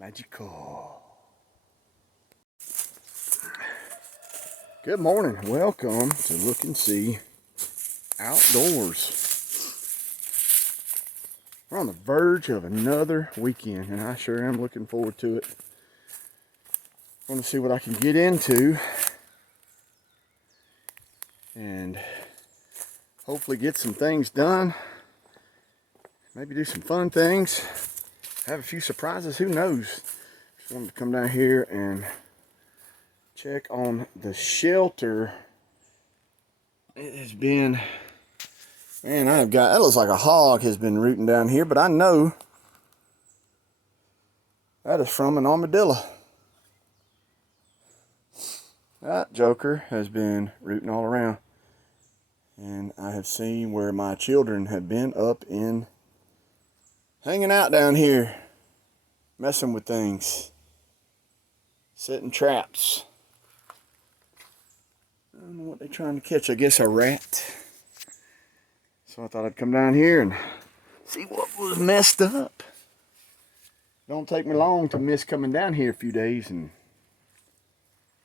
magical. Good morning. Welcome to Look and See Outdoors. We're on the verge of another weekend, and I sure am looking forward to it. I want to see what I can get into and hopefully get some things done. Maybe do some fun things. Have a few surprises. Who knows? Just wanted to come down here and check on the shelter. It has been, man, that looks like a hog has been rooting down here, but I know that is from an armadillo. That joker has been rooting all around. And I have seen where my children have been up in, hanging out down here, messing with things, setting traps. I don't know what they're trying to catch. I guess a rat. So I thought I'd come down here and see what was messed up. Don't take me long to miss coming down here a few days and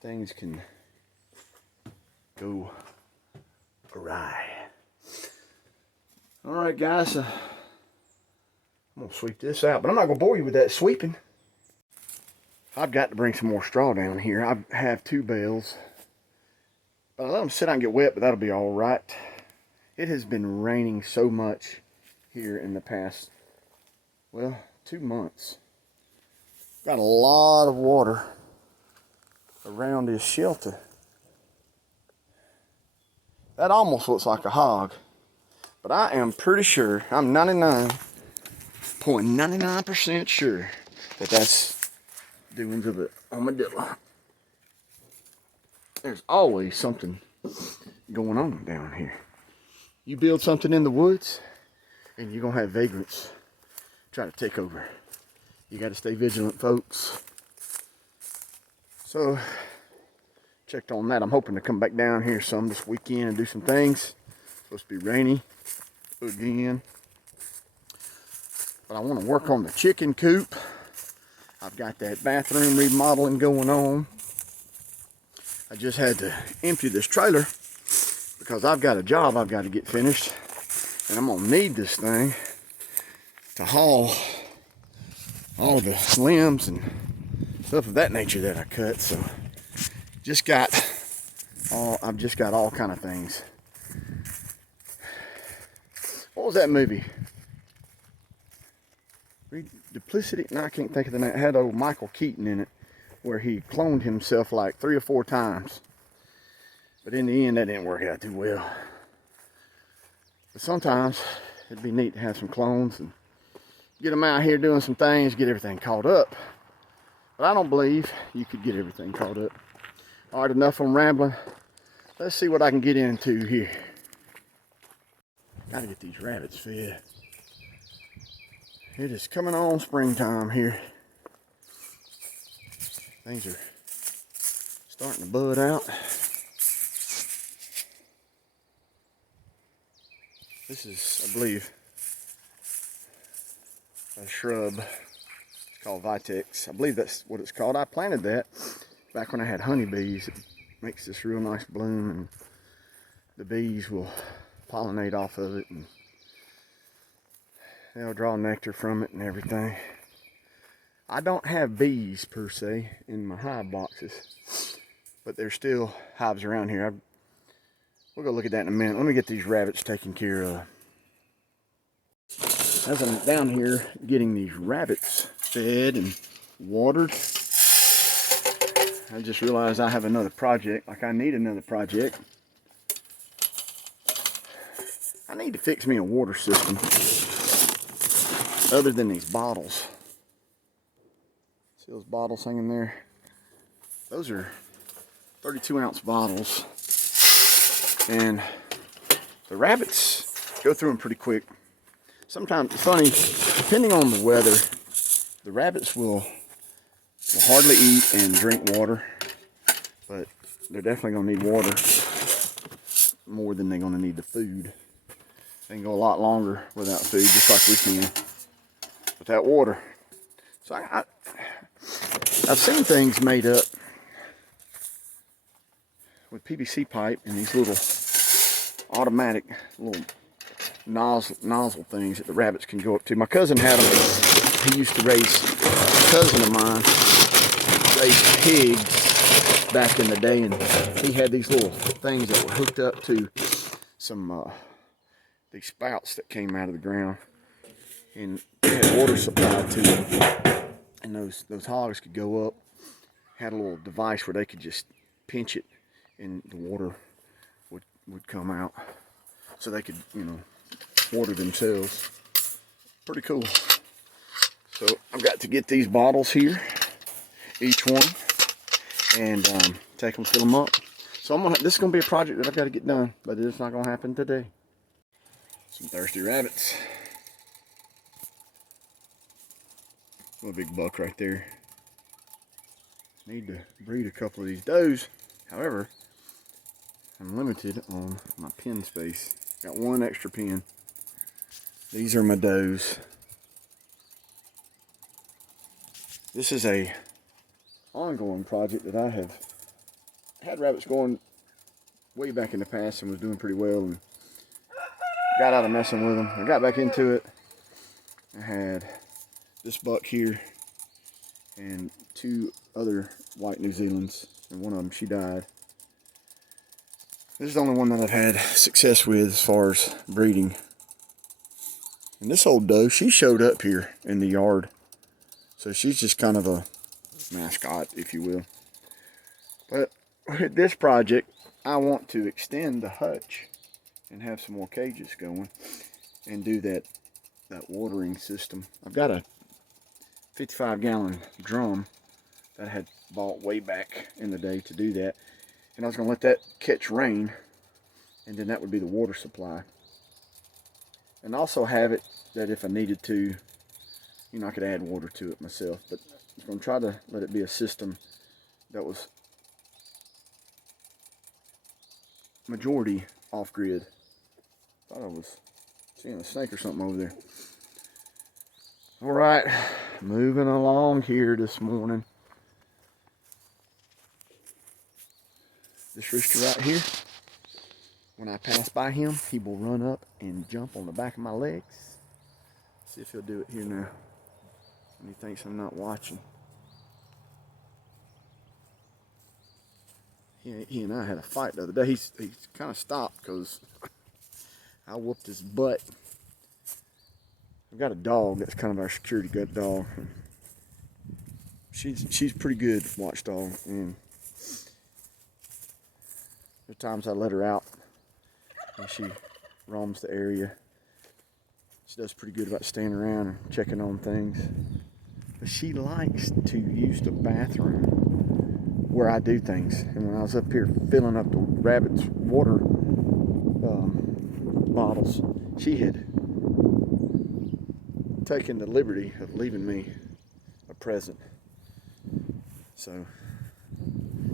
things can go awry. Alright guys, I'm going to sweep this out, but I'm not going to bore you with that sweeping. I've got to bring some more straw down here. I have 2 bales. But I let them sit out and get wet, but that'll be alright. It has been raining so much here in the past, well, 2 months. Got a lot of water around this shelter. That almost looks like a hog. But I am pretty sure, I'm 99.99% sure that that's doings of the armadillo. There's always something going on down here. You build something in the woods, and you're going to have vagrants try to take over. You got to stay vigilant, folks. So, checked on that. I'm hoping to come back down here some this weekend and do some things. It's supposed to be rainy again. But I want to work on the chicken coop. I've got that bathroom remodeling going on. I just had to empty this trailer because I've got a job I've got to get finished. And I'm going to need this thing to haul all the limbs and stuff of that nature that I cut. So I've just got all kind of things. What was that movie? Duplicity? No, I can't think of the name. It had old Michael Keaton in it, where he cloned himself like 3 or 4 times. But in the end, that didn't work out too well. But sometimes it'd be neat to have some clones and get them out here doing some things, get everything caught up. But I don't believe you could get everything caught up. All right, enough on rambling. Let's see what I can get into here. Gotta get these rabbits fed. It is coming on springtime here. Things are starting to bud out. This is, I believe, a shrub. It's called Vitex. I believe that's what it's called. I planted that back when I had honeybees. It makes this real nice bloom, and the bees will pollinate off of it, and they'll draw nectar from it and everything. I don't have bees per se in my hive boxes, but there's still hives around here. We'll go look at that in a minute. Let me get these rabbits taken care of. As I'm down here getting these rabbits fed and watered, I just realized I have another project. Like, I need another project. I need to fix me a water system other than these bottles. See those bottles hanging there? Those are 32-ounce bottles. And the rabbits go through them pretty quick. Sometimes, it's funny, depending on the weather, the rabbits will hardly eat and drink water. But they're definitely going to need water more than they're going to need the food. They can go a lot longer without food, just like we can. With that water. So I've seen things made up with PVC pipe and these little automatic little nozzle things that the rabbits can go up to. My cousin had them. He used to raise, a cousin of mine raised pigs back in the day, and he had these little things that were hooked up to some these spouts that came out of the ground, and they had water supplied to them, and those hogs could go up. Had a little device where they could just pinch it and the water would come out, so they could, you know, water themselves. Pretty cool. So I've got to get these bottles here, each one, and take them, fill them up. So this is gonna be a project that I've got to get done, but it's not gonna happen today. Some thirsty rabbits. A big buck right there. Need to breed a couple of these does. However, I'm limited on my pen space. Got one extra pen. These are my does. This is a ongoing project that I have had rabbits going way back in the past and was doing pretty well, and got out of messing with them. I got back into it. I had this buck here and two other white New Zealands, and one of them, she died. This is the only one that I've had success with as far as breeding. And this old doe, she showed up here in the yard. So she's just kind of a mascot, if you will. But with this project, I want to extend the hutch and have some more cages going and do that watering system. I've got a 55-gallon drum that I had bought way back in the day to do that, and I was going to let that catch rain, and then that would be the water supply. And also have it that if I needed to, you know, I could add water to it myself, but I was going to try to let it be a system that was majority off-grid. Thought I was seeing a snake or something over there. All right, moving along here this morning. This rooster right here, when I pass by him, he will run up and jump on the back of my legs. See if he'll do it here now. And he thinks I'm not watching. He and I had a fight the other day. He's kind of stopped because I whooped his butt. I've got a dog that's kind of our security guard dog. She's pretty good watchdog, and there are times I let her out and she roams the area. She does pretty good about staying around and checking on things. But she likes to use the bathroom where I do things. And when I was up here filling up the rabbit's water bottles, she had taken the liberty of leaving me a present. So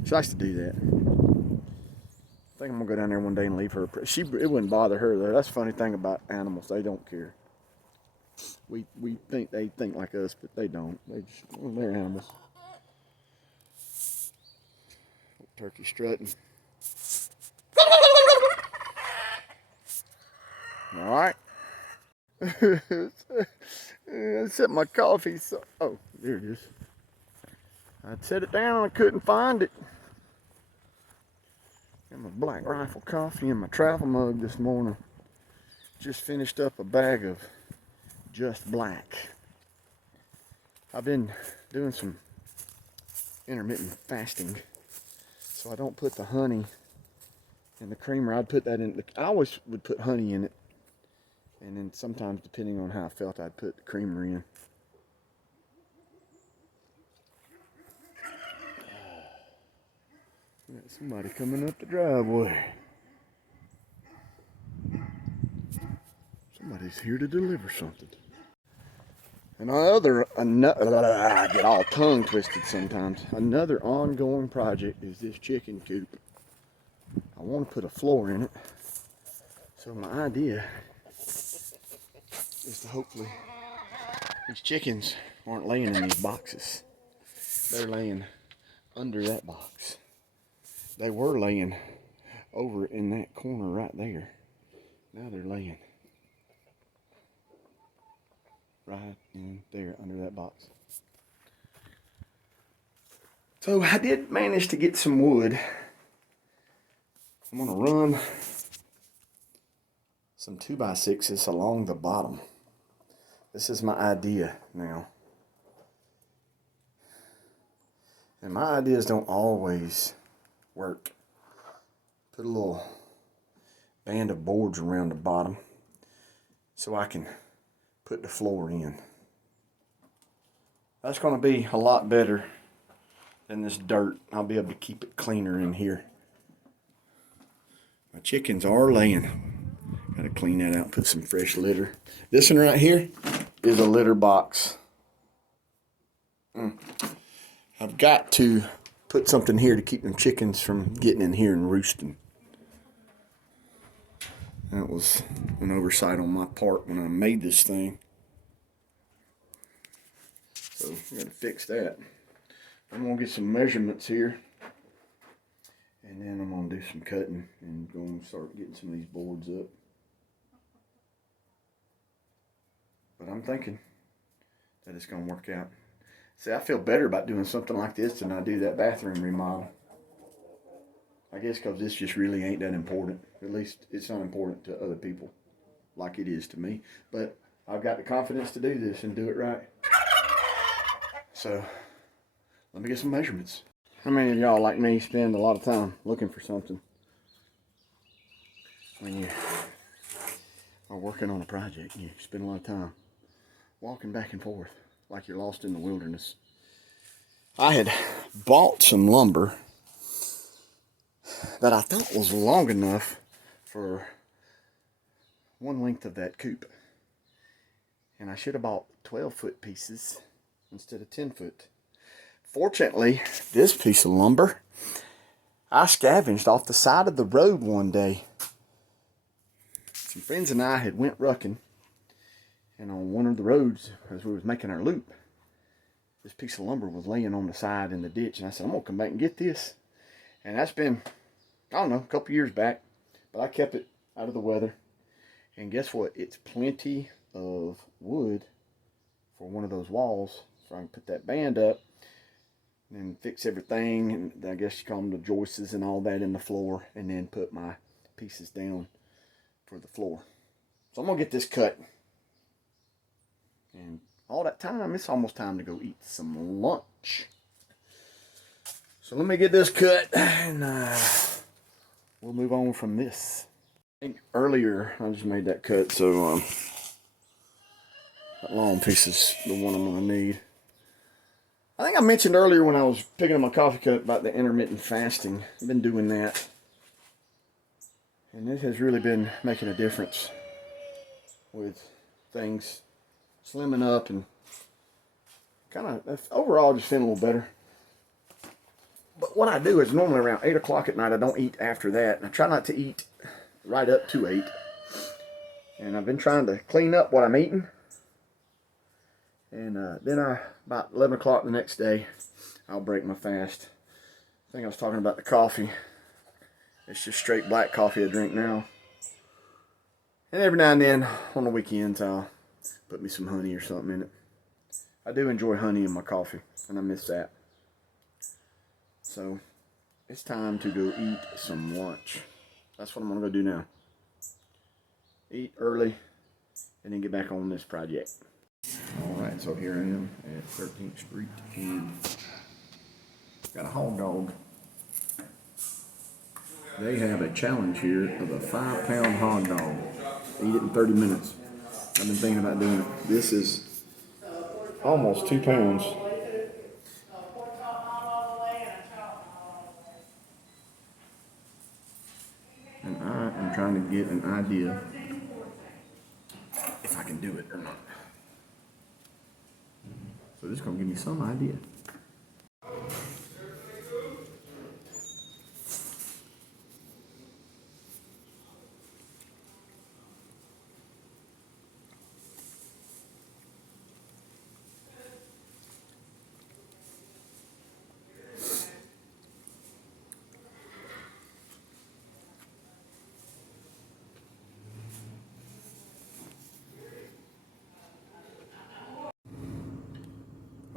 she likes to do that. I think I'm gonna go down there one day and leave her a present. It wouldn't bother her though. That's the funny thing about animals, they don't care. We think they think like us, but they don't. They're animals. Turkey strutting. All right. I set my coffee. Oh, there it is. I'd set it down and I couldn't find it. Got my Black Rifle coffee in my travel mug this morning. Just finished up a bag of Just Black. I've been doing some intermittent fasting, so I don't put the honey in the creamer. I'd put that in. I always would put honey in it, and then sometimes, depending on how I felt, I'd put the creamer in. Got somebody coming up the driveway. Somebody's here to deliver something. And I get all tongue twisted sometimes. Another ongoing project is this chicken coop. I want to put a floor in it. So my idea is to hopefully these chickens aren't laying in these boxes. they're laying under that box. They were laying over in that corner right there. Now they're laying right in there under that box. So I did manage to get some wood. I'm gonna run some 2x6s along the bottom. This is my idea now. And my ideas don't always work. Put a little band of boards around the bottom so I can put the floor in. That's going to be a lot better than this dirt. I'll be able to keep it cleaner in here. My chickens are laying. Got to clean that out and put some fresh litter. This one right here is a litter box. I've got to put something here to keep them chickens from getting in here and roosting. That was an oversight on my part when I made this thing. So I got to fix that. I'm going to get some measurements here. And then I'm going to do some cutting and going to start getting some of these boards up. But I'm thinking that it's going to work out. See, I feel better about doing something like this than I do that bathroom remodel. I guess because this just really ain't that important. At least it's not important to other people like it is to me. But I've got the confidence to do this and do it right. So, let me get some measurements. How many of y'all like me spend a lot of time looking for something when you are working on a project? You spend a lot of time walking back and forth like you're lost in the wilderness. I had bought some lumber that I thought was long enough for one length of that coop. And I should have bought 12-foot pieces instead of 10-foot. Fortunately, this piece of lumber I scavenged off the side of the road one day. Some friends and I had went rucking, and on one of the roads, as we was making our loop, this piece of lumber was laying on the side in the ditch, and I said, I'm going to come back and get this. And that's been, I don't know, a couple years back, but I kept it out of the weather. And guess what? It's plenty of wood for one of those walls, so I can put that band up and fix everything, and I guess you call them the joists and all that in the floor, and then put my pieces down for the floor. So I'm going to get this cut. And all that time, it's almost time to go eat some lunch. So let me get this cut, and we'll move on from this. I think earlier, I just made that cut, so that long piece is the one I'm going to need. I think I mentioned earlier when I was picking up my coffee cup about the intermittent fasting. I've been doing that. And it has really been making a difference with things slimming up and kind of overall just feeling a little better. But what I do is normally around 8 o'clock at night, I don't eat after that. And I try not to eat right up to 8. And I've been trying to clean up what I'm eating. And then about 11 o'clock the next day, I'll break my fast. I think I was talking about the coffee. It's just straight black coffee I drink now. And every now and then, on the weekends, I'll put me some honey or something in it. I do enjoy honey in my coffee, and I miss that. So, it's time to go eat some lunch. That's what I'm going to go do now. Eat early, and then get back on this project. Alright, so here I am at 13th Street, and got a Hawg Dawg. They have a challenge here of a 5-pound Hawg Dawg. Eat it in 30 minutes. I've been thinking about doing it. This is almost 2 pounds. And I am trying to get an idea if I can do it or not. So this is going to give me some idea.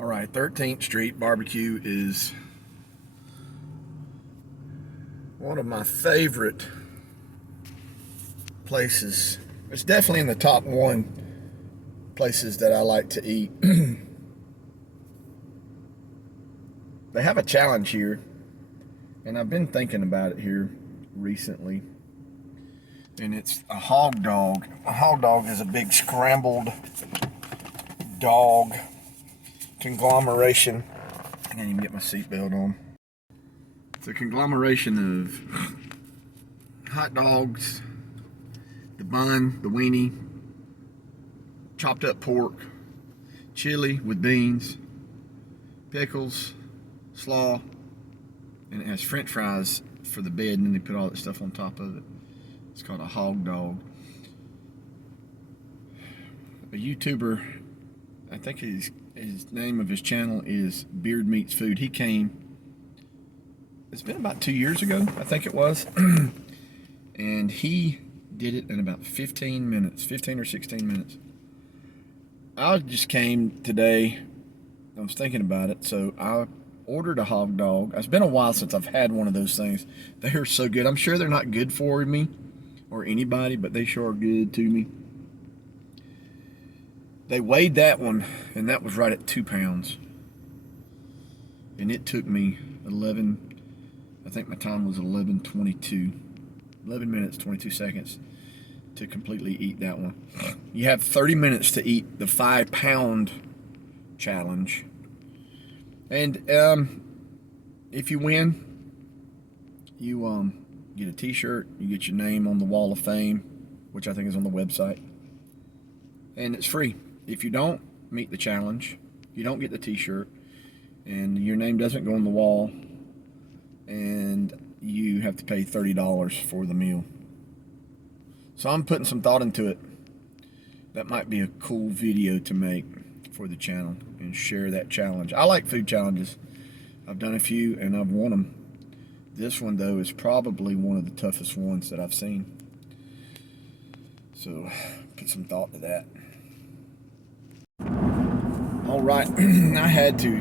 All right, 13th Street Barbecue is one of my favorite places. It's definitely in the top 1 places that I like to eat. They have a challenge here, and I've been thinking about it here recently. And it's a hog dog. A hog dog is a big scrambled dog conglomeration. I can't even get my seatbelt on. It's a conglomeration of hot dogs, the bun, the weenie, chopped up pork, chili with beans, pickles, slaw, and it has french fries for the bed, and then they put all that stuff on top of it. It's called a hog dog. A YouTuber, I think his name of his channel is Beard Meats Food. He came, it's been about 2 years ago, I think it was, and he did it in about 15 minutes, 15 or 16 minutes. I just came today, I was thinking about it, so I ordered a hog dog. It's been a while since I've had one of those things. They are so good. I'm sure they're not good for me or anybody, but they sure are good to me. They weighed that one, and that was right at 2 pounds. And it took me 11, I think my time was 11:22. 11 minutes, 22 seconds to completely eat that one. You have 30 minutes to eat the 5-pound challenge. And if you win, you get a t-shirt, you get your name on the Wall of Fame, which I think is on the website. And it's free. If you don't meet the challenge, you don't get the t-shirt, and your name doesn't go on the wall, and you have to pay $30 for the meal. So I'm putting some thought into it. That might be a cool video to make for the channel and share that challenge. I like food challenges. I've done a few and I've won them. This one, though, is probably one of the toughest ones that I've seen. So put some thought to that. All right, I had to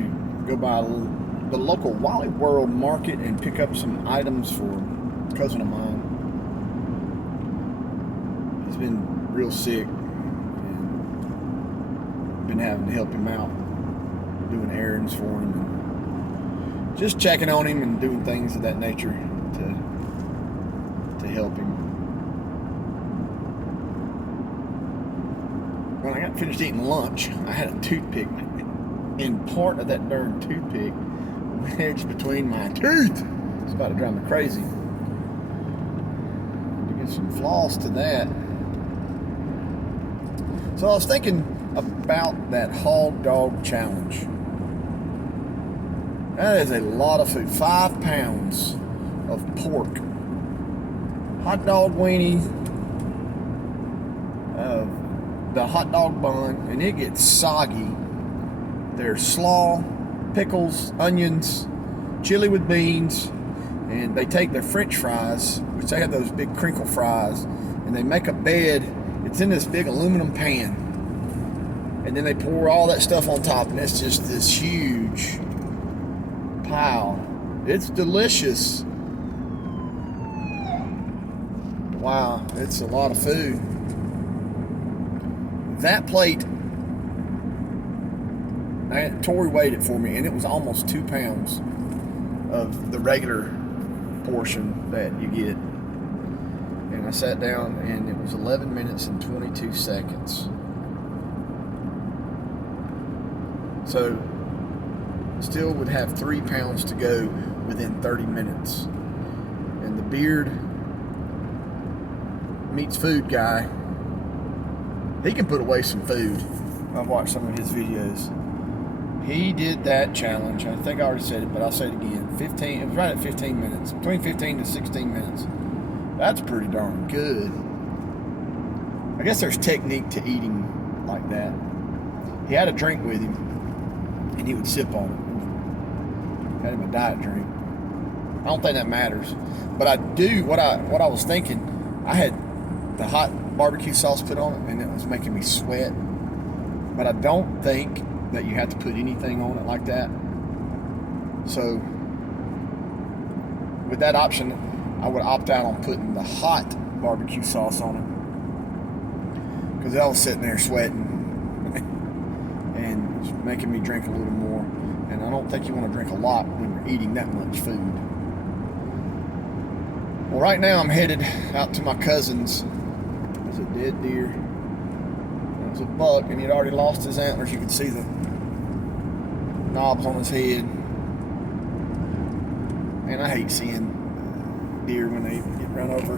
go by the local Wally World Market and pick up some items for a cousin of mine. He's been real sick, and been having to help him out, doing errands for him, and just checking on him and doing things of that nature to help him. When I got finished eating lunch, I had a toothpick, and part of that darn toothpick wedged between my teeth. It's about to drive me crazy. To get some floss to that. So I was thinking about that hog dog challenge. That is a lot of food. 5 pounds of pork, hot dog weenie, the hot dog bun, and it gets soggy. There's slaw, pickles, onions, chili with beans, and they take their french fries, which they have those big crinkle fries, and they make a bed. It's in this big aluminum pan, and then they pour all that stuff on top, and it's just this huge pile. It's delicious. Wow, it's a lot of food. That plate, Tori weighed it for me, and it was almost 2 pounds of the regular portion that you get. And I sat down, and it was 11 minutes and 22 seconds. So, still would have 3 pounds to go within 30 minutes. And the Beard Meats Food guy, he can put away some food. I've watched some of his videos. He did that challenge. I think I already said it, but I'll say it again. It was right at 15 minutes. Between 15 to 16 minutes. That's pretty darn good. I guess there's technique to eating like that. He had a drink with him, and he would sip on it. Had him a diet drink. I don't think that matters. But I do, what I was thinking, I had the hot barbecue sauce put on it, and it was making me sweat. But I don't think that you have to put anything on it like that. So with that option, I would opt out on putting the hot barbecue sauce on it, because I was sitting there sweating and it's making me drink a little more, and I don't think you want to drink a lot when you're eating that much food. Well, right now I'm headed out to my cousin's. There's a dead deer. It was a buck, and he'd already lost his antlers. You could see the knobs on his head. And I hate seeing deer when they get run over,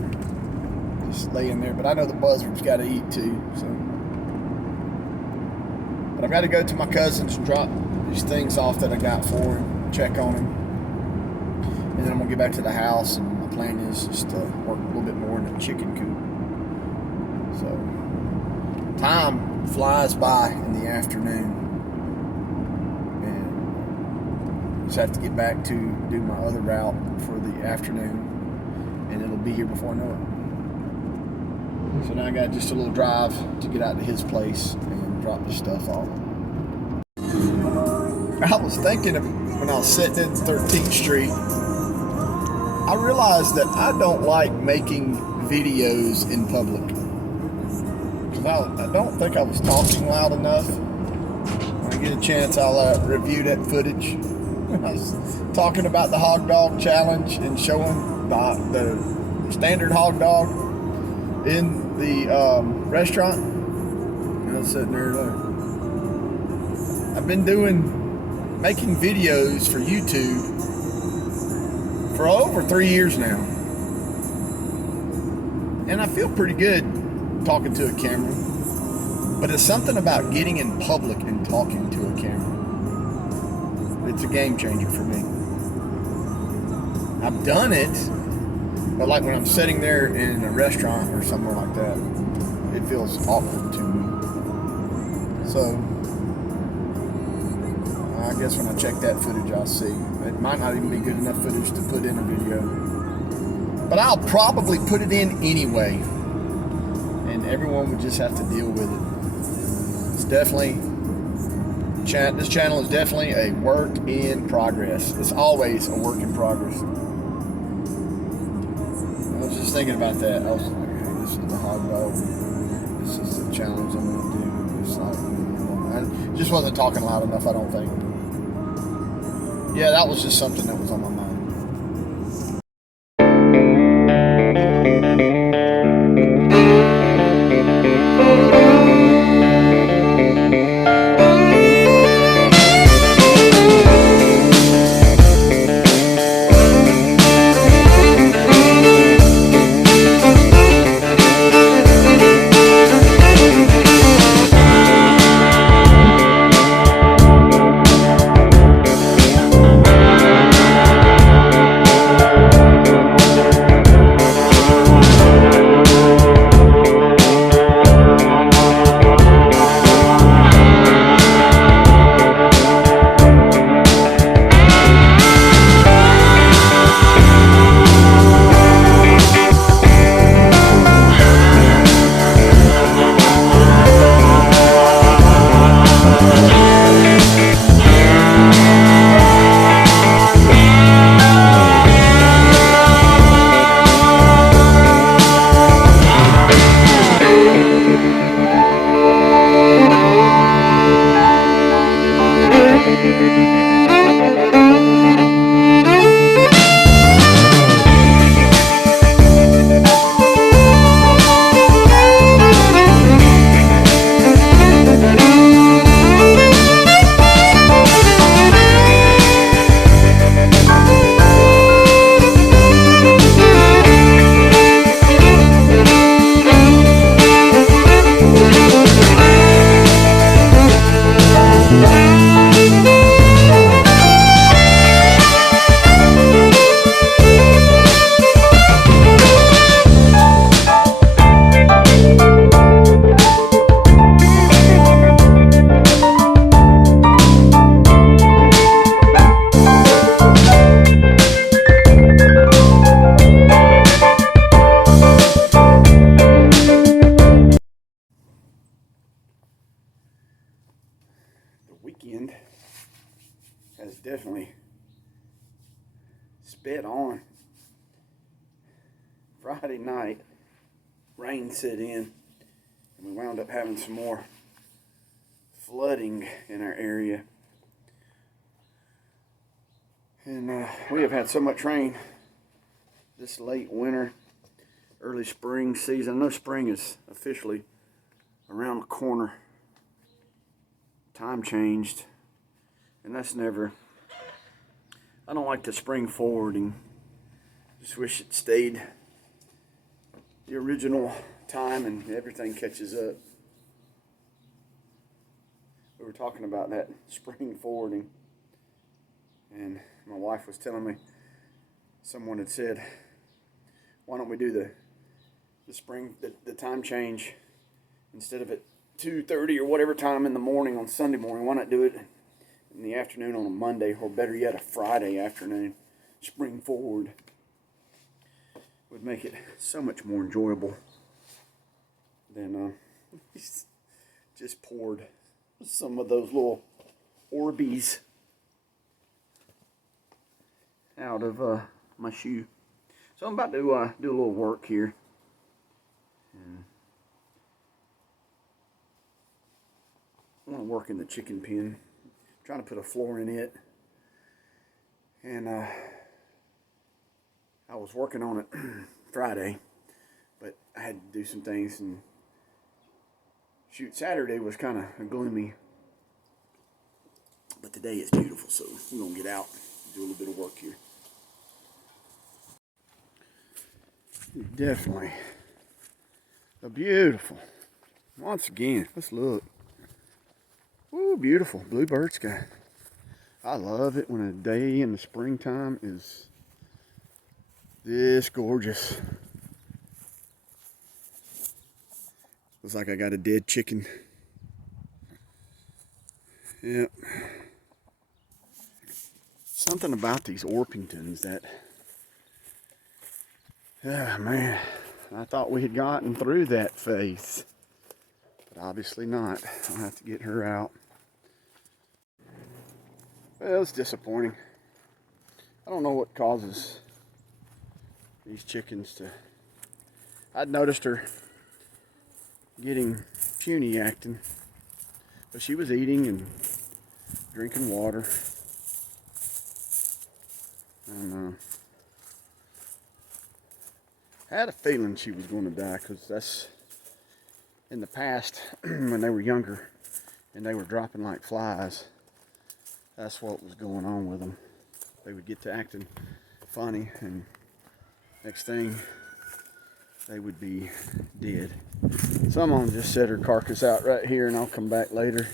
just laying there. But I know the buzzards got to eat too. So, but I've got to go to my cousin's and drop these things off that I got for him, check on him, and then I'm gonna get back to the house. And my plan is just to work a little bit more in the chicken coop. So time flies by in the afternoon. Just have to get back to do my other route for the afternoon, and it'll be here before I know it. So now I got just a little drive to get out to his place and drop the stuff off. I was thinking of, when I was sitting in 13th Street, I realized that I don't like making videos in public. I don't think I was talking loud enough. When I get a chance, I'll review that footage. I was talking about the Hawg Dawg challenge and showing the standard Hawg Dawg in the restaurant. And I was sitting there like, I've been making videos for YouTube for over 3 years now. And I feel pretty good talking to a camera. But it's something about getting in public and talking to a camera. It's a game changer for me. I've done it, but like when I'm sitting there in a restaurant or somewhere like that, it feels awkward to me. So I guess when I check that footage, I'll see. It might not even be good enough footage to put in a video, but I'll probably put it in anyway, and everyone would just have to deal with it. It's definitely this channel is definitely a work in progress. It's always a work in progress. I was just thinking about that. I was like, hey, this is the Hawg Dawg. This is the challenge I'm going to do. It's like, I just wasn't talking loud enough, I don't think. Yeah, that was just something that was on my mind. weekend has definitely sped on. Friday night, rain set in, and we wound up having some more flooding in our area. And we have had so much rain this late winter, early spring season. I know spring is officially around the corner. Time changed, and that's never, I don't like the spring forwarding. Just wish it stayed the original time and everything catches up. We were talking about that spring forwarding, and my wife was telling me, someone had said, why don't we do the spring, the time change, instead of at 2:30 or whatever time in the morning on Sunday morning, why not do it in the afternoon on a Monday, or better yet, a Friday afternoon? Spring forward would make it so much more enjoyable than just poured some of those little Orbeez out of my shoe. So I'm about to do a little work here. I want to work in the chicken pen. I'm trying to put a floor in it. And I was working on it Friday, but I had to do some things, and shoot, Saturday was kind of gloomy. But today is beautiful, so we're going to get out and do a little bit of work here. Definitely a beautiful, once again, let's look. Ooh, beautiful bluebird sky. I love it when a day in the springtime is this gorgeous. Looks like I got a dead chicken. Yep. Something about these Orpingtons that, man, I thought we had gotten through that phase, but obviously not. I'll have to get her out. Well, it's disappointing. I don't know what causes these chickens to... I'd noticed her getting puny acting, but she was eating and drinking water. And I had a feeling she was going to die, because that's, in the past, when they were younger and they were dropping like flies, that's what was going on with them. They would get to acting funny, and next thing, they would be dead. So I'm going to just set her carcass out right here, and I'll come back later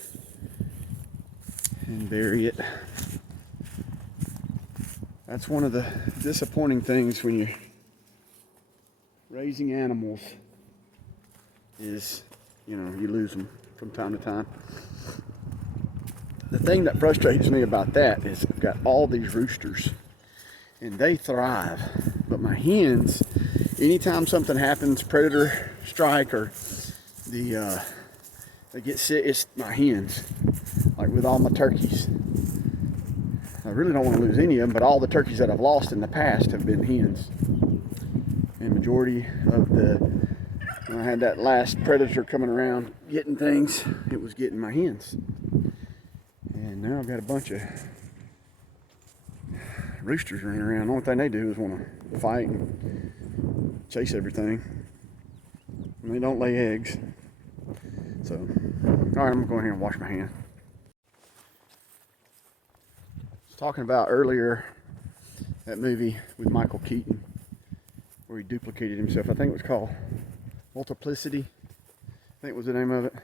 and bury it. That's one of the disappointing things when you're raising animals, is, you know, you lose them from time to time. The thing that frustrates me about that is I've got all these roosters, and they thrive, but my hens, anytime something happens, predator strike, or they get sick, it's my hens. Like with all my turkeys, I really don't want to lose any of them, but all the turkeys that I've lost in the past have been hens. And majority of when I had that last predator coming around getting things, it was getting my hens. And now I've got a bunch of roosters running around. The only thing they do is want to fight and chase everything. And they don't lay eggs. So, all right, I'm going to go in here and wash my hands. I was talking about earlier that movie with Michael Keaton where he duplicated himself. I think it was called Multiplicity. I think was the name of it.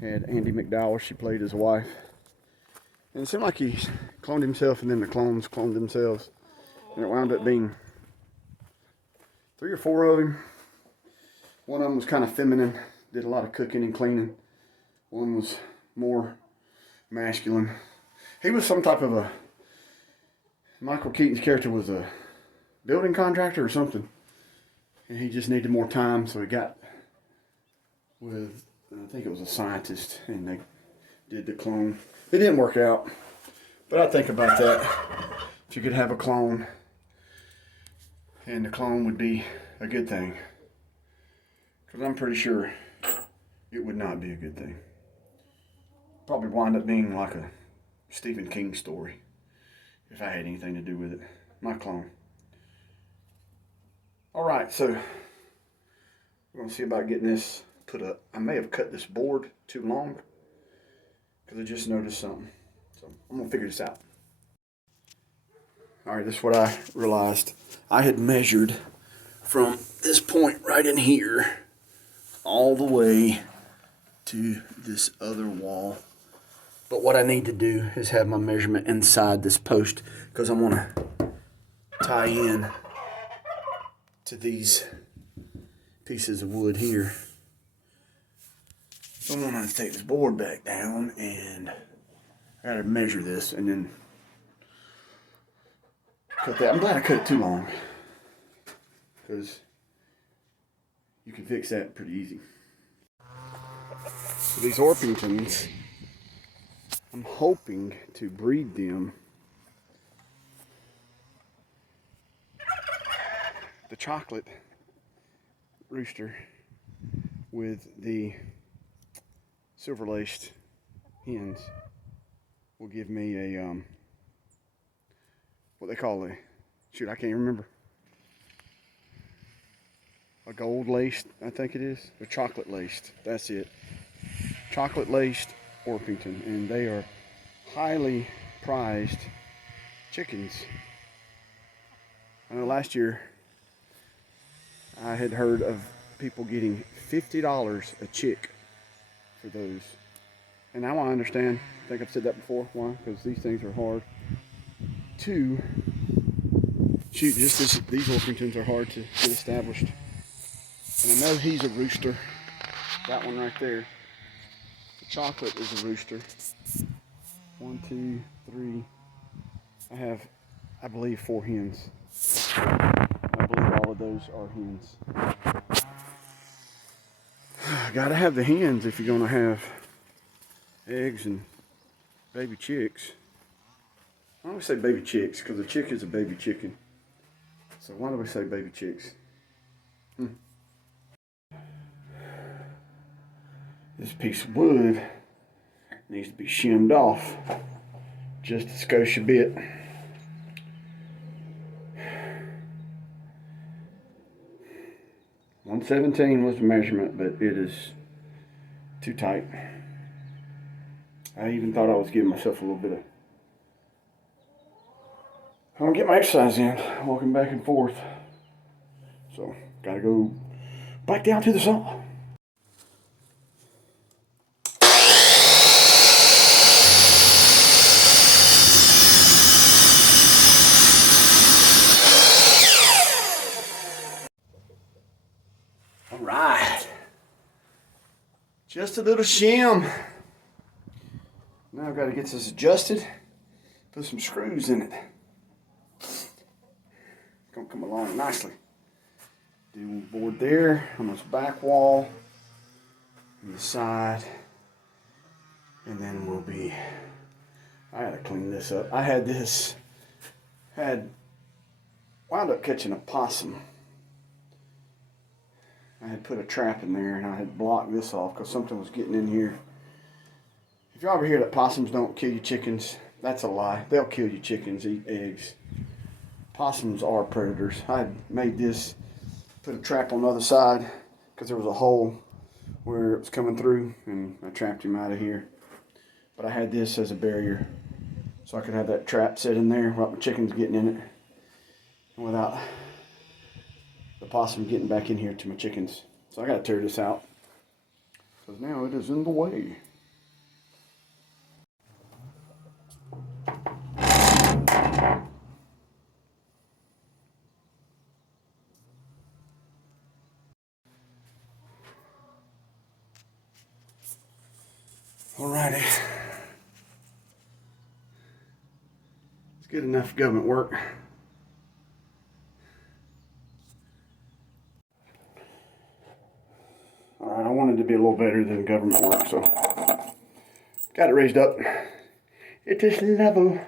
Had Andy McDowell, she played his wife. And it seemed like he cloned himself, and then the clones cloned themselves. And it wound up being 3 or 4 of him. One of them was kind of feminine, did a lot of cooking and cleaning. One was more masculine. He was some type of a... Michael Keaton's character was a building contractor or something. And he just needed more time, so he got with, I think it was a scientist, and they did the clone. It didn't work out, but I think about that. If you could have a clone, and the clone would be a good thing. Because I'm pretty sure it would not be a good thing. Probably wind up being like a Stephen King story if I had anything to do with it. My clone. Alright, so we're going to see about getting this put up. I may have cut this board too long because I just noticed something. So I'm going to figure this out. Alright, this is what I realized. I had measured from this point right in here all the way to this other wall. But what I need to do is have my measurement inside this post because I'm going to tie in to these pieces of wood here. So I'm going to take this board back down and I got to measure this and then cut that. I'm glad I cut it too long because you can fix that pretty easy. So these Orpingtons, I'm hoping to breed them the chocolate rooster with the silver laced hens will give me a what they call a, shoot, I can't remember, a gold laced, I think it is, or chocolate laced, that's it, chocolate laced Orpington, and they are highly prized chickens. I know last year I had heard of people getting $50 a chick for those. And now I understand, I think I've said that before, why? Because these things are hard to shoot. These Orpingtons are hard to get established. And I know he's a rooster, that one right there. The chocolate is a rooster. 1, 2, 3, I have, I believe, 4 hens. I believe all of those are hens. Gotta have the hens if you're gonna have eggs and baby chicks. I always say baby chicks because a chick is a baby chicken. So why do we say baby chicks? This piece of wood needs to be shimmed off just a skosh bit. $117 was the measurement, but it is too tight. I even thought I was giving myself a little bit of, I'm gonna get my exercise in, walking back and forth. So, gotta go back down to the saw. All right, just a little shim. Now I've got to get this adjusted, put some screws in it. It's gonna come along nicely. Do one board there on this back wall, on the side, and then we'll be, I gotta clean this up. I had wound up catching a possum. I had put a trap in there and I had blocked this off because something was getting in here. If y'all ever hear that possums don't kill your chickens, that's a lie. They'll kill your chickens, eat eggs. Possums are predators. I had made this, put a trap on the other side because there was a hole where it was coming through and I trapped him out of here. But I had this as a barrier so I could have that trap set in there without my chickens getting in it and without the possum getting back in here to my chickens. So I gotta tear this out because now it is in the way. Alrighty. It's good enough government work. Alright, I wanted to be a little better than government work, so got Got it raised up. It is level.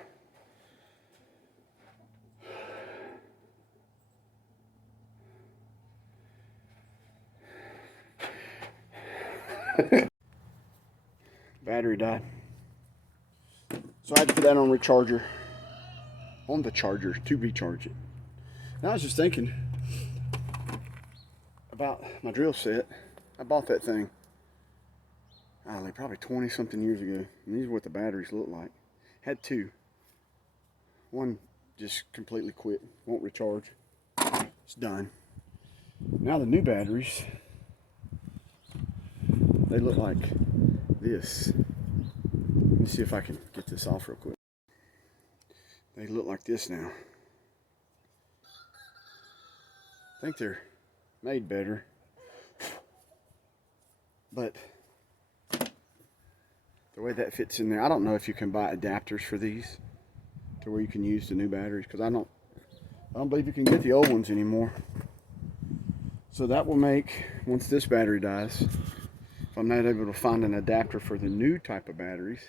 Battery died. So I had to put that on recharger. On the charger to recharge it. Now I was just thinking about my drill set. I bought that thing probably 20 something years ago. And these are what the batteries look like. Had two. One just completely quit. Won't recharge. It's done. Now the new batteries, they look like this. Let me see if I can get this off real quick. They look like this now. I think they're made better. But the way that fits in there, I don't know if you can buy adapters for these to where you can use the new batteries, because I don't believe you can get the old ones anymore. So that will make, once this battery dies, if I'm not able to find an adapter for the new type of batteries,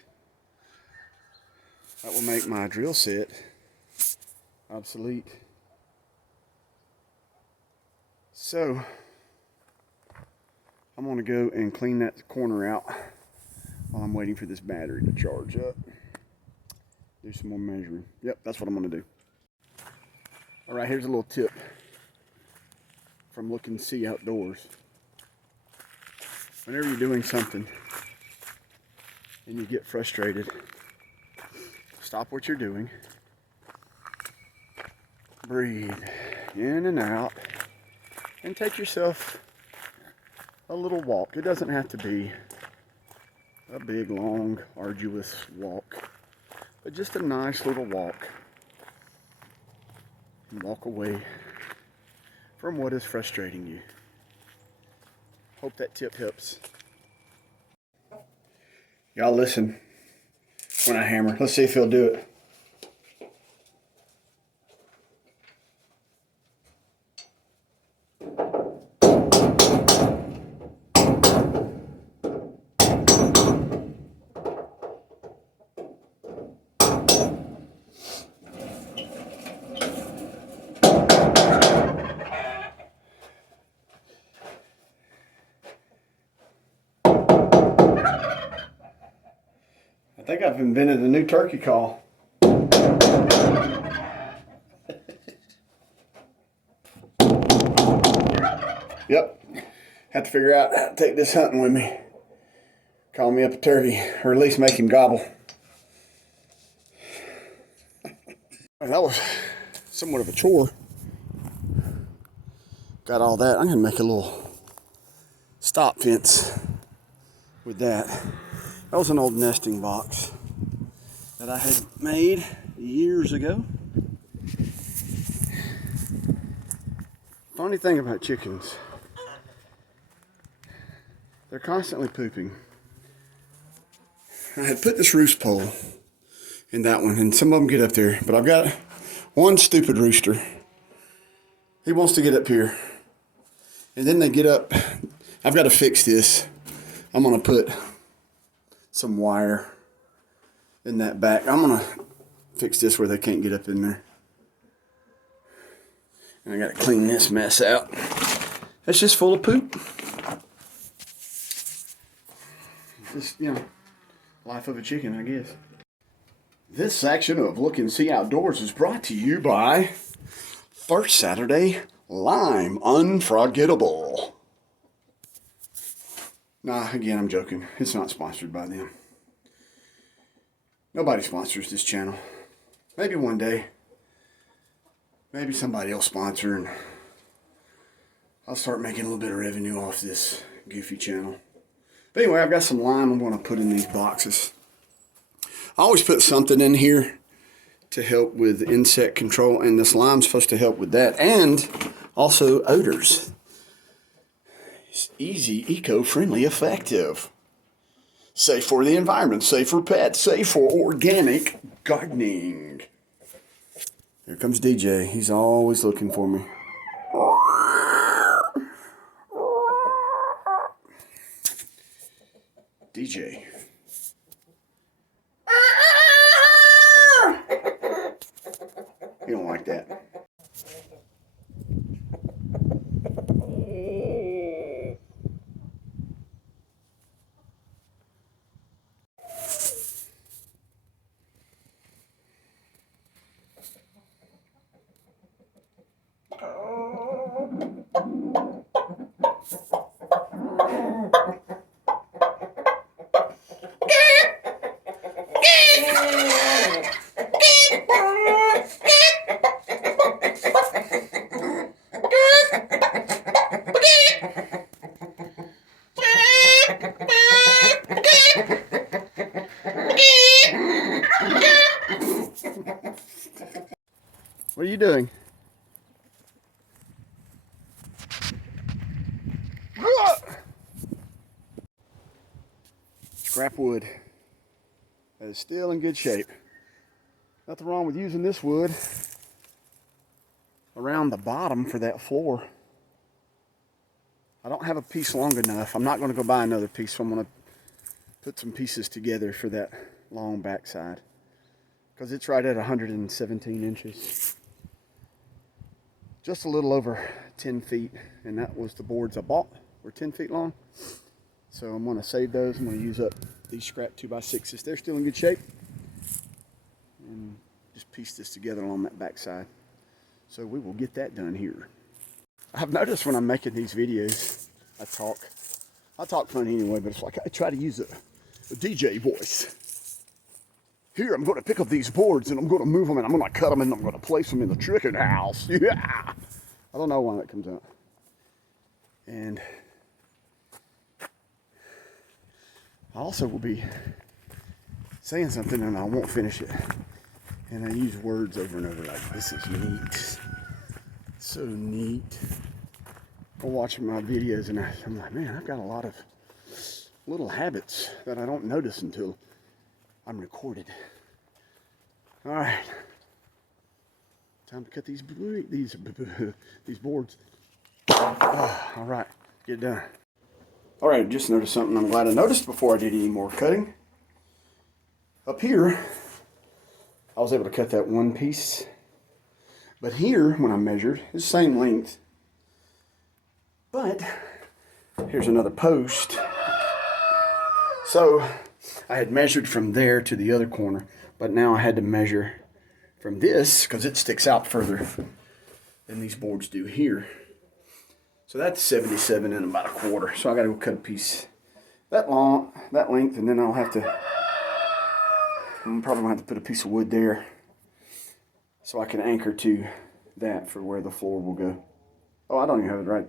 that will make my drill set obsolete. So I'm going to go and clean that corner out while I'm waiting for this battery to charge up. Do some more measuring. Yep, that's what I'm going to do. All right, here's a little tip from Look and See Outdoors. Whenever you're doing something and you get frustrated, stop what you're doing, breathe in and out, and take yourself a little walk. It doesn't have to be a big, long, arduous walk, but just a nice little walk. And walk away from what is frustrating you. Hope that tip helps. Y'all listen when I hammer. Let's see if he'll do it. I think I've invented a new turkey call. Yep. Have to figure out how to take this hunting with me. Call me up a turkey, or at least make him gobble. That was somewhat of a chore. Got all that. I'm going to make a little stop fence with that. That was an old nesting box that I had made years ago. Funny thing about chickens, they're constantly pooping. I had put this roost pole in that one, and some of them get up there, but I've got one stupid rooster. He wants to get up here, and then they get up. I've got to fix this. I'm going to put some wire in that back. I'm going to fix this where they can't get up in there. And I got to clean this mess out. It's just full of poop. Just, life of a chicken, I guess. This section of Look and See Outdoors is brought to you by First Saturday Lime Unforgettable. Nah, again, I'm joking. It's not sponsored by them. Nobody sponsors this channel. Maybe one day. Maybe somebody will sponsor and I'll start making a little bit of revenue off this goofy channel. But anyway, I've got some lime I'm going to put in these boxes. I always put something in here to help with insect control, and this lime's supposed to help with that, and also odors. It's easy, eco-friendly, effective. Safe for the environment, safe for pets, safe for organic gardening. Here comes DJ. He's always looking for me. DJ. He don't like that. What are you doing? Scrap wood that is still in good shape. Nothing wrong with using this wood around the bottom for that floor. I don't have a piece long enough. I'm not going to go buy another piece, so I'm going to put some pieces together for that long backside, because it's right at 117 inches. Just a little over 10 feet, and that was the boards I bought, were 10 feet long. So I'm going to save those. I'm going to use up these scrap 2x6s. They're still in good shape. And just piece this together along that backside. So we will get that done here. I've noticed when I'm making these videos, I talk funny anyway, but it's like I try to use a DJ voice. Here, I'm going to pick up these boards and I'm going to move them and I'm going to cut them and I'm going to place them in the chicken house. Yeah. I don't know why that comes out. And I also will be saying something and I won't finish it. And I use words over and over like, this is neat. So neat. I'm watching my videos and I'm like, man, I've got a lot of little habits that I don't notice until I'm recorded. All right. Time to cut these boards. All right, get done. All right, just noticed something I'm glad I noticed before I did any more cutting. Up here, I was able to cut that one piece. But here, when I measured, it's the same length. But here's another post. So I had measured from there to the other corner, but now I had to measure from this because it sticks out further than these boards do here. So that's 77 and about a quarter. So I got to go cut a piece that long, that length, and then I'm probably gonna have to put a piece of wood there so I can anchor to that for where the floor will go. Oh, I don't even have it right.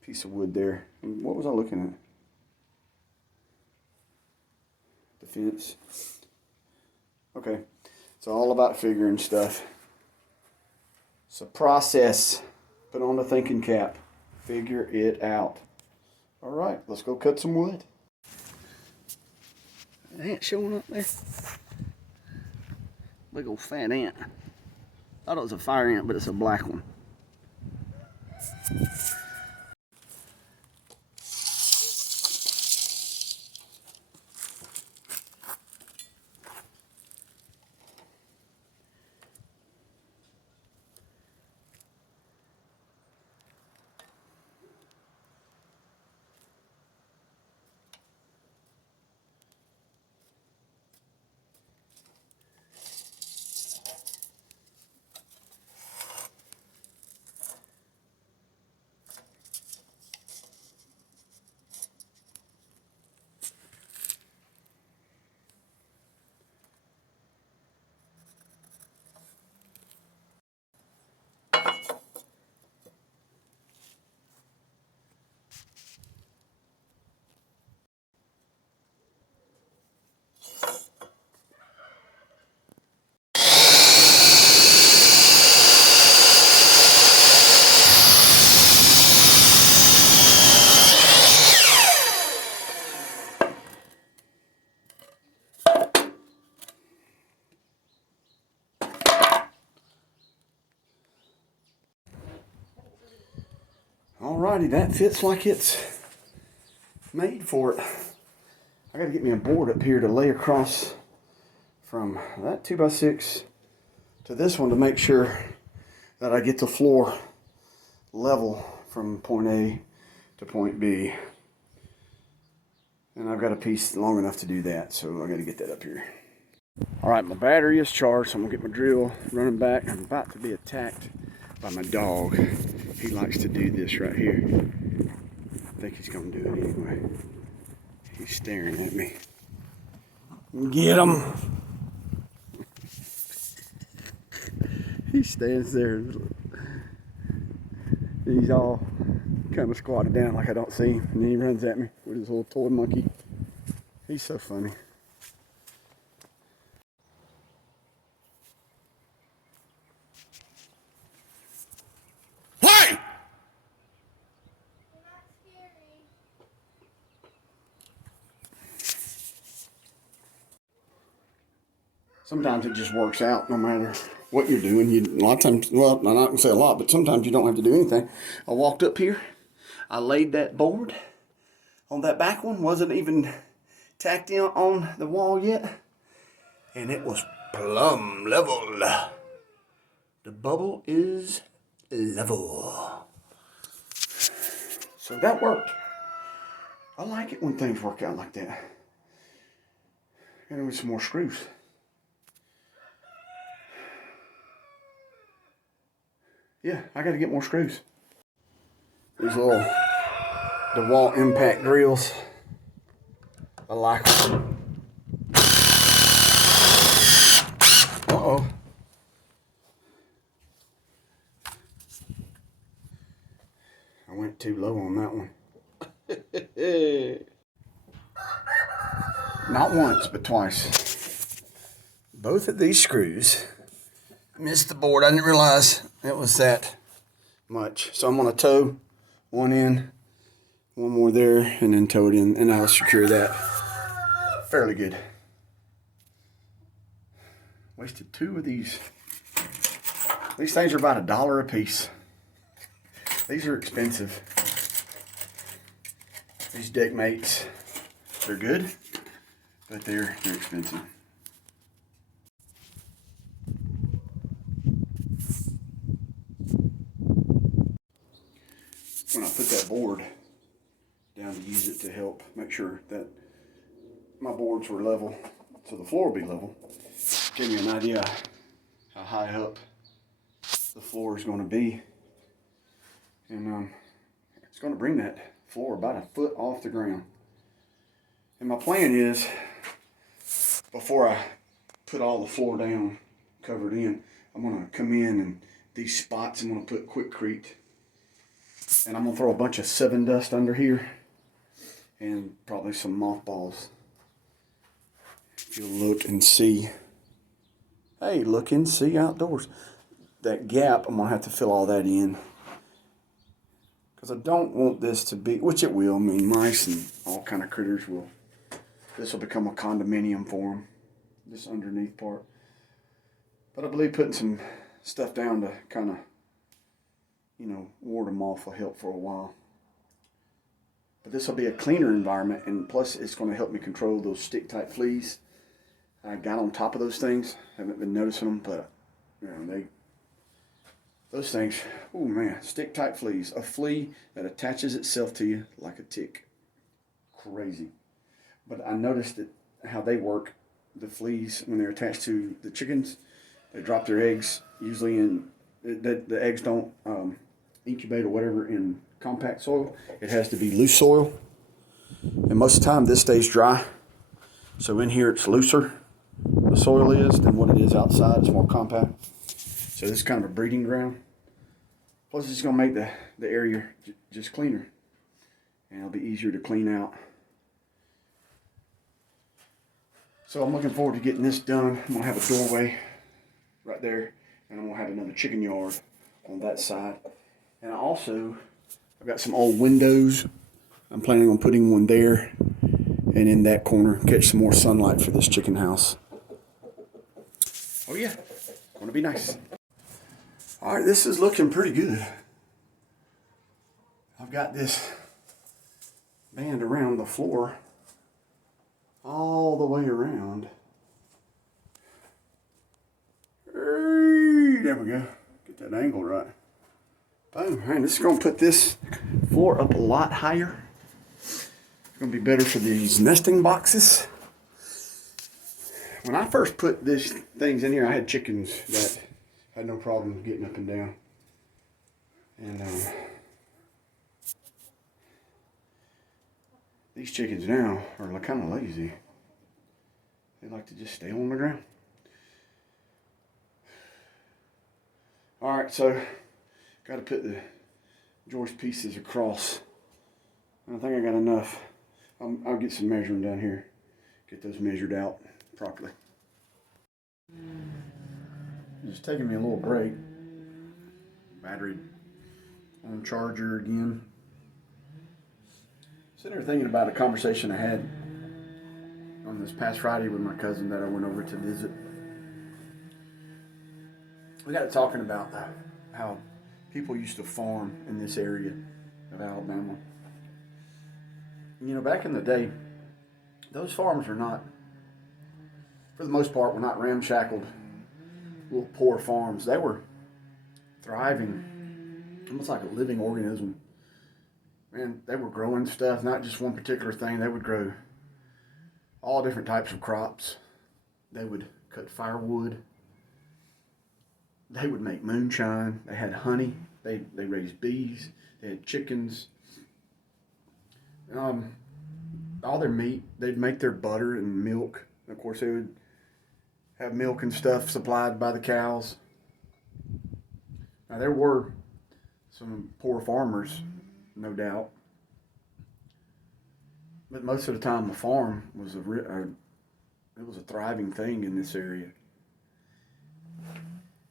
Piece of wood there. And what was I looking at? The fence. Okay. It's all about figuring stuff. It's a process. Put on the thinking cap. Figure it out. All right, let's go cut some wood. An ant showing up there. Big old fat ant. Thought it was a fire ant, but it's a black one. Alrighty, that fits like it's made for it. I gotta get me a board up here to lay across from that 2x6 to this one to make sure that I get the floor level from point A to point B. And I've got a piece long enough to do that, so I got to get that up here. All right, my battery is charged, so I'm gonna get my drill running back. I'm about to be attacked by my dog. He likes to do this right here. I think he's gonna do it anyway. He's staring at me. Get him! He stands there. He's all kind of squatted down like I don't see him. And then he runs at me with his little toy monkey. He's so funny. Hey! Sometimes it just works out no matter what you're doing. A lot of times, well, I'm not going to say a lot, but sometimes you don't have to do anything. I walked up here. I laid that board on that back one. Wasn't even tacked in on the wall yet. And it was plumb level. The bubble is level. So that worked. I like it when things work out like that. And with some more screws. Yeah, I got to get more screws. These little DeWalt impact drills. I like them. Uh-oh. I went too low on that one. Not once, but twice. Both of these screws missed the board. I didn't realize it was that much. So I'm going to tow one in, one more there, and then tow it in, and I'll secure that fairly good. Wasted two of these. These things are about $1 a piece. These are expensive. These deck mates, they're good, but they're expensive. When I put that board down to use it to help make sure that my boards were level, so the floor would be level, give me an idea how high up the floor is going to be. And it's going to bring that floor about a foot off the ground. And my plan is, before I put all the floor down, covered in, I'm going to come in and these spots I'm going to put Quickcrete. And I'm going to throw a bunch of 7 dust under here. And probably some mothballs. If you'll look and see. Hey, look and see outdoors. That gap, I'm going to have to fill all that in. Because I don't want this to be, which it will. I mean, mice and all kind of critters will. This will become a condominium for them. This underneath part. But I believe putting some stuff down to kind of, you know, ward them off will help for a while. But this will be a cleaner environment, and plus it's going to help me control those stick-type fleas. I got on top of those things. Haven't been noticing them, but you know, those things, oh man, stick-type fleas. A flea that attaches itself to you like a tick. Crazy. But I noticed that how they work. The fleas, when they're attached to the chickens, they drop their eggs usually in, the eggs don't incubate or whatever in compact soil. It has to be loose soil. And most of the time this stays dry. So in here it's looser, the soil is, than what it is outside. It's more compact. So this is kind of a breeding ground. Plus it's going to make the area just cleaner. And it'll be easier to clean out. So I'm looking forward to getting this done. I'm going to have a doorway right there. And I'm going to have another chicken yard on that side. And I've got some old windows. I'm planning on putting one there and in that corner. Catch some more sunlight for this chicken house. Oh yeah, it's going to be nice. All right, this is looking pretty good. I've got this band around the floor all the way around. we go. Get that angle right. Boom. All right, this is going to put this floor up a lot higher. It's going to be better for these nesting boxes. When I first put these things in here, I had chickens that had no problem getting up and down. And these chickens now are kind of lazy. They like to just stay on the ground. Alright, so got to put the joist pieces across. I think I got enough. I'll get some measuring down here. Get those measured out properly. Just taking me a little break. Battery on charger again. Sitting there thinking about a conversation I had on this past Friday with my cousin that I went over to visit. We got to talking about how people used to farm in this area of Alabama. You know, back in the day, those farms were not, for the most part, were not ramshackled little poor farms. They were thriving, almost like a living organism. Man, they were growing stuff, not just one particular thing. They would grow all different types of crops. They would cut firewood. They would make moonshine. They had honey. They raised bees. They had chickens. All their meat, they'd make their butter and milk. Of course, they would have milk and stuff supplied by the cows. Now, there were some poor farmers, no doubt. But most of the time, a farm was it was a thriving thing in this area.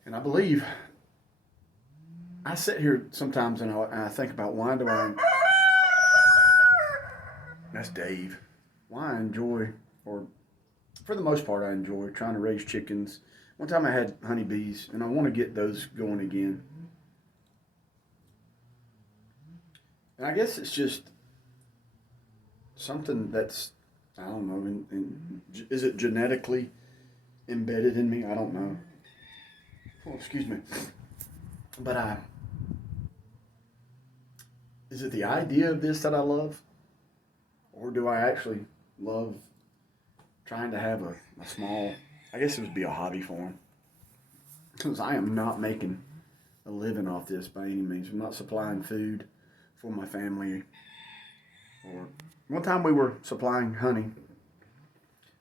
And I believe, I sit here sometimes and I think about why do I, that's Dave, why I enjoy, or for the most part I enjoy trying to raise chickens. One time I had honeybees and I want to get those going again. And I guess it's just something that's, I don't know, is it genetically embedded in me? I don't know. Oh, excuse me. But is it the idea of this that I love? Or do I actually love trying to have a small, I guess it would be a hobby farm. Because I am not making a living off this by any means. I'm not supplying food for my family. Or one time we were supplying honey.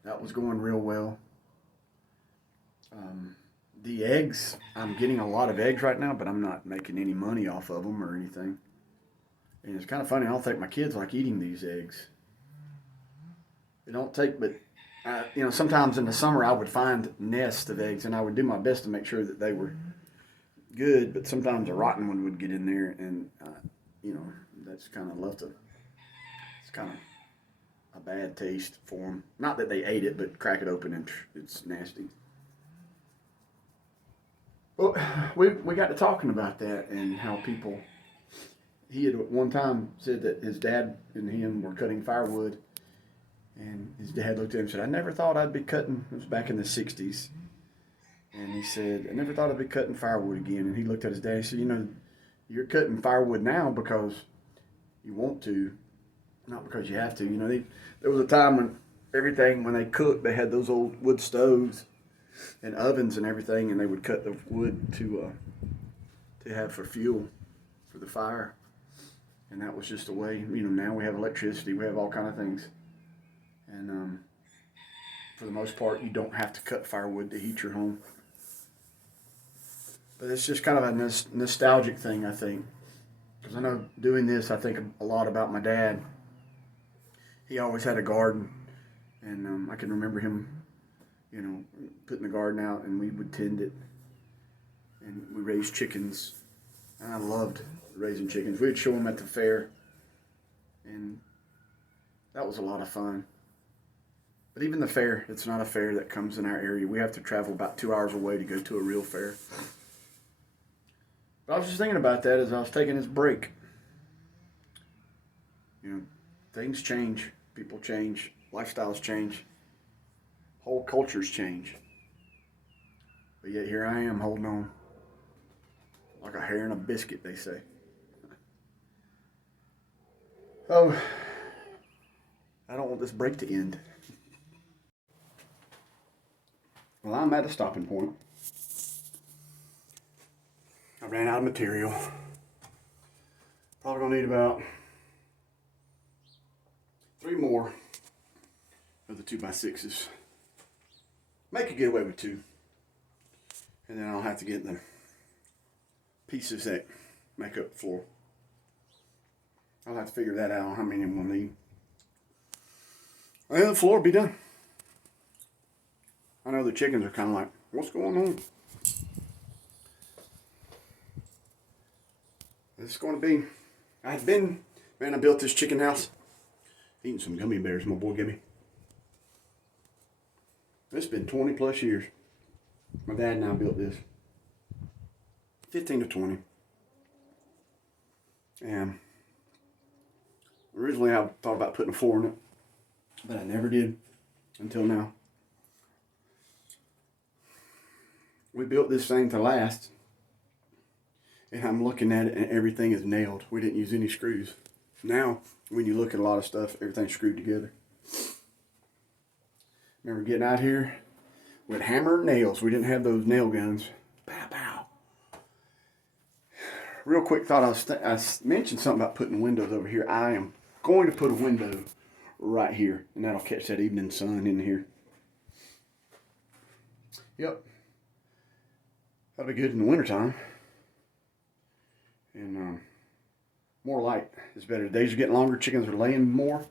That was going real well. The eggs, I'm getting a lot of eggs right now, but I'm not making any money off of them or anything. And it's kind of funny, I don't think my kids like eating these eggs. They don't take, but, sometimes in the summer I would find nests of eggs and I would do my best to make sure that they were good, but sometimes a rotten one would get in there and, that's kind of it's kind of a bad taste for them. Not that they ate it, but crack it open and it's nasty. Well, we got to talking about that and how people, he had one time said that his dad and him were cutting firewood, and his dad looked at him and said, I never thought I'd be cutting, it was back in the 60s, and he said, I never thought I'd be cutting firewood again. And he looked at his dad and said, you're cutting firewood now because you want to, not because you have to. There was a time when they cooked, they had those old wood stoves and ovens and everything, and they would cut the wood to have for fuel for the fire. And that was just the way. Now we have electricity, we have all kind of things, and for the most part, you don't have to cut firewood to heat your home. But it's just kind of a nostalgic thing, I think, because I know doing this, I think a lot about my dad. He always had a garden, and I can remember him putting the garden out, and we would tend it, and we raised chickens, and I loved raising chickens. We'd show them at the fair, and that was a lot of fun. But even the fair, it's not a fair that comes in our area. We have to travel about 2 hours away to go to a real fair. But I was just thinking about that as I was taking this break. Things change, people change, lifestyles change. Whole cultures change. But yet here I am holding on. Like a hair in a biscuit, they say. Oh, I don't want this break to end. Well, I'm at a stopping point. I ran out of material. Probably gonna need about 3 more of the 2x6s. Make a get away with 2. And then I'll have to get the pieces that make up the floor. I'll have to figure that out, how many I'm gonna need. And the floor will be done. I know the chickens are kind of like, what's going on? It's going to be, I built this chicken house. Eating some gummy bears my boy gave me. It's been 20 plus years. My dad and I built this. 15 to 20. And originally I thought about putting a floor in it, but I never did until now. We built this thing to last, and I'm looking at it and everything is nailed. We didn't use any screws. Now, when you look at a lot of stuff, everything's screwed together. Remember getting out here with hammer and nails. We didn't have those nail guns. Pow, pow. Real quick thought, I mentioned something about putting windows over here. I am going to put a window right here, and that'll catch that evening sun in here. Yep. That'll be good in the wintertime. And more light is better. The days are getting longer. Chickens are laying more.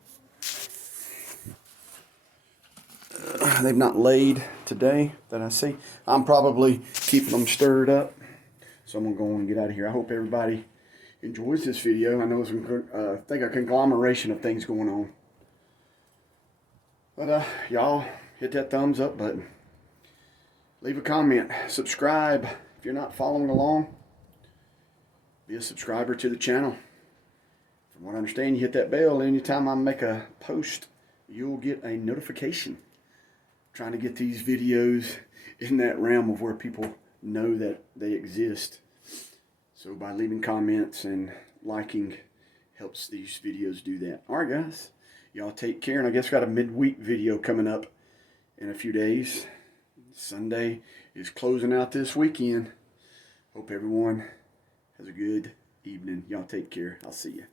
They've not laid today that I see. I'm probably keeping them stirred up. So I'm going to go on and get out of here. I hope everybody enjoys this video. I know it's a conglomeration of things going on. But y'all hit that thumbs up button. Leave a comment. Subscribe if you're not following along. Be a subscriber to the channel. From what I understand, you hit that bell. Anytime I make a post, you'll get a notification. Trying to get these videos in that realm of where people know that they exist. So by leaving comments and liking helps these videos do that. Alright guys, y'all take care, and I guess got a midweek video coming up in a few days. Sunday is closing out this weekend. Hope everyone has a good evening. Y'all take care. I'll see you.